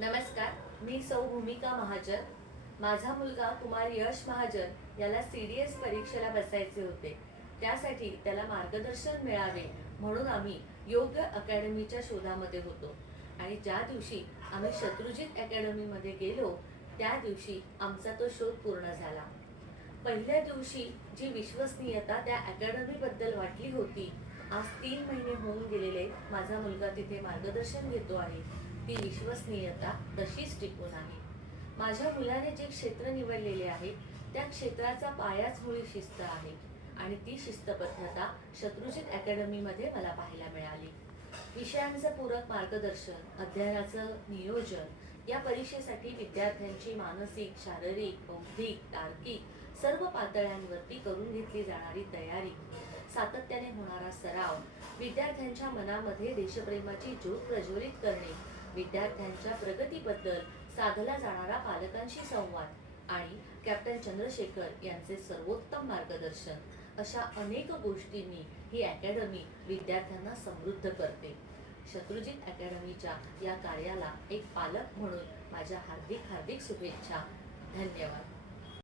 नमस्कार, मी सौ भूमिका महाजन. माझा मुलगा कुमार यश महाजन याला CDS परीक्षेला बसायचे होते. त्यासाठी त्याला मार्गदर्शन मिळावे म्हणून आम्ही योग अकॅडमीच्या शोधामध्ये होतो. आणि ज्या दिवशी आम्ही शत्रुजित अकॅडमीमध्ये गेलो त्या दिवशी आमचा तो शोध पूर्ण झाला. पहिल्या दिवशी जी विश्वसनीयता त्या अकॅडमीबद्दल वाटली होती, आज 3 महिने होऊन गेलेले माझा मुलगा तिथे मार्गदर्शन घेतो आहे, ती विश्वसनीयता तशीच टिकून आहे. माझ्या मुलाने जे क्षेत्र निवडलेले आहे त्या क्षेत्राचा पायाच मुळी शिस्त आहे आणि ती शिस्तबद्धता शत्रुजित अकॅडमीमध्ये मला पाहायला मिळाली. विषयांचं पूरक मार्गदर्शन, अध्ययनाचं नियोजन, या परीक्षेसाठी विद्यार्थ्यांची मानसिक, शारीरिक, बौद्धिक, तार्किक सर्व पातळ्यांवरती करून घेतली जाणारी तयारी, सातत्याने होणारा सराव, विद्यार्थ्यांच्या मनामध्ये देशप्रेमाची ज्योत प्रज्वलित करणे, विद्यार्थ्यांच्या प्रगतीबद्दल साधला जाणारा पालकांशी संवाद आणि कॅप्टन चंद्रशेखर यांचे सर्वोत्तम मार्गदर्शन, अशा अनेक गोष्टींनी ही अकॅडमी विद्यार्थ्यांना समृद्ध करते. शत्रुजित अकॅडमीच्या या कार्याला एक पालक म्हणून माझ्या हार्दिक शुभेच्छा. धन्यवाद.